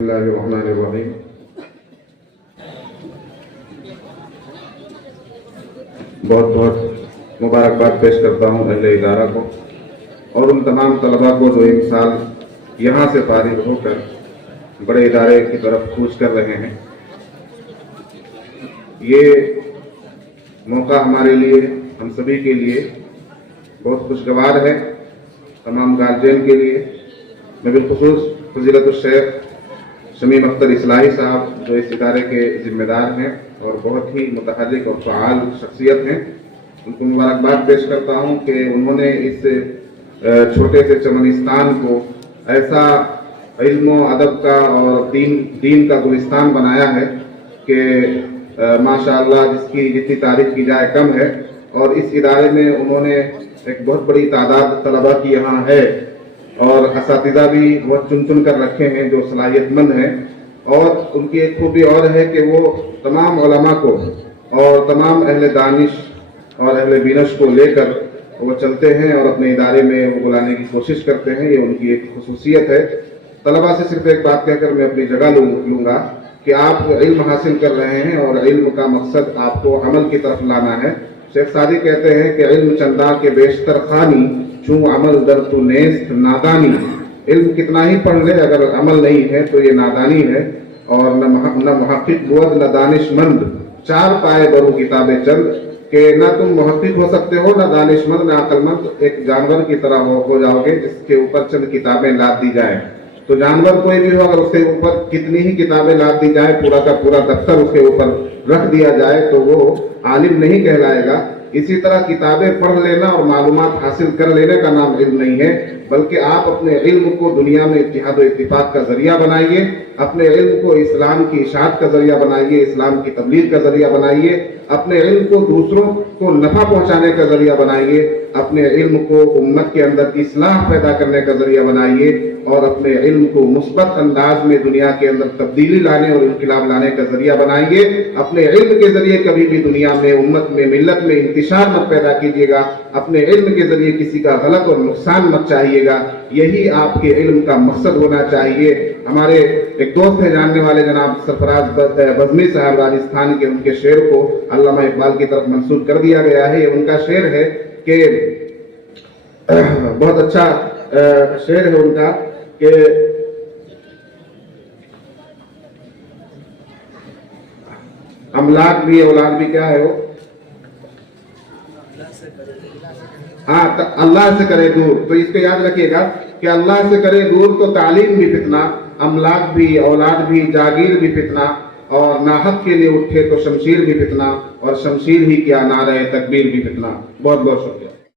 اللہ الرحمن الرحیم۔ بہت بہت مبارکباد پیش کرتا ہوں اہل ادارہ کو اور ان تمام طلباء کو جو ایک سال یہاں سے فارغ ہو کر بڑے ادارے کی طرف کوچ کر رہے ہیں۔ یہ موقع ہمارے لیے، ہم سبھی کے لیے بہت خوشگوار ہے، تمام گارجین کے لیے۔ میں بالخصوص فضیلت الشیخ شمیم اختر اصلاحی صاحب جو اس ادارے کے ذمہ دار ہیں اور بہت ہی متحرک اور فعال شخصیت ہیں، ان کو مبارکباد پیش کرتا ہوں کہ انہوں نے اس چھوٹے سے چمنستان کو ایسا علم و ادب کا اور دین کا گلستان بنایا ہے کہ ماشاءاللہ جس کی جتنی تعریف کی جائے کم ہے۔ اور اس ادارے میں انہوں نے ایک بہت بڑی تعداد طلباء کی یہاں ہے اور اساتذہ بھی بہت چن چن کر رکھے ہیں جو صلاحیت مند ہیں۔ اور ان کی ایک خوبی اور ہے کہ وہ تمام علماء کو اور تمام اہل دانش اور اہل بینش کو لے کر وہ چلتے ہیں اور اپنے ادارے میں وہ بلانے کی کوشش کرتے ہیں۔ یہ ان کی ایک خصوصیت ہے۔ طلباء سے صرف ایک بات کہہ کر میں اپنی جگہ لوں گا کہ آپ علم حاصل کر رہے ہیں اور علم کا مقصد آپ کو عمل کی طرف لانا ہے۔ شیخ سعدی کہتے ہیں کہ علم چندہ کے بیشتر خانی چون عمل در تو نیست نادانی۔ علم کتنا ہی پڑھ لے اگر عمل نہیں ہے تو یہ نادانی ہے۔ اور نہ محقق بود نہ دانش مند، چار پائے برو کتابیں چند، کہ نہ تم محقق ہو سکتے ہو نہ دانش مند نہ عقل مند، ایک جانور کی طرح ہو جاؤ گے جس کے اوپر چند کتابیں لاد دی جائیں۔ تو جانور کوئی بھی ہو اگر اس کے اوپر کتنی ہی کتابیں لاد دی جائیں، پورا کا پورا دفتر اس کے اوپر رکھ دیا جائے تو وہ عالم نہیں کہلائے گا۔ اسی طرح کتابیں پڑھ لینا اور معلومات حاصل کر لینے کا نام علم نہیں ہے، بلکہ آپ اپنے علم کو دنیا میں اتحاد و اتفاق کا ذریعہ بنائیے، اپنے علم کو اسلام کی اشاعت کا ذریعہ بنائیے، اسلام کی تبلیغ کا ذریعہ بنائیے، اپنے علم کو دوسروں کو نفع پہنچانے کا ذریعہ بنائیے، اپنے علم کو امت کے اندر اصلاح پیدا کرنے کا ذریعہ بنائیے، اور اپنے علم کو مثبت انداز میں دنیا کے اندر تبدیلی لانے اور انقلاب لانے کا ذریعہ بنائیے۔ اپنے علم کے ذریعے کبھی بھی دنیا میں، امت میں، ملت میں انتشار مت پیدا کیجیے گا، اپنے علم کے ذریعے کسی کا غلط اور نقصان مت چاہیے گا۔ یہی آپ کے علم کا مقصد ہونا چاہیے۔ ہمارے ایک دوست ہیں جاننے والے جناب سرفراز بزمی صاحب راجستھان کے، ان کے شعر کو علامہ اقبال کی طرف منسوب کر دیا گیا ہے۔ یہ ان کا شعر ہے کہ بہت اچھا شعر ہے ان کا کہ املاک بھی اولاد بھی کیا ہے وہ، ہاں اللہ سے کرے دور۔ تو اس کو یاد رکھیے گا کہ اللہ سے کرے دور تو تعلیم بھی فتنہ، املاک بھی، اولاد بھی، جاگیر بھی فتنہ، اور ناحق کے لیے اٹھے تو شمشیر بھی فتنہ، اور شمشیر ہی کیا نعرہ تکبیر بھی فتنہ۔ بہت بہت شکریہ۔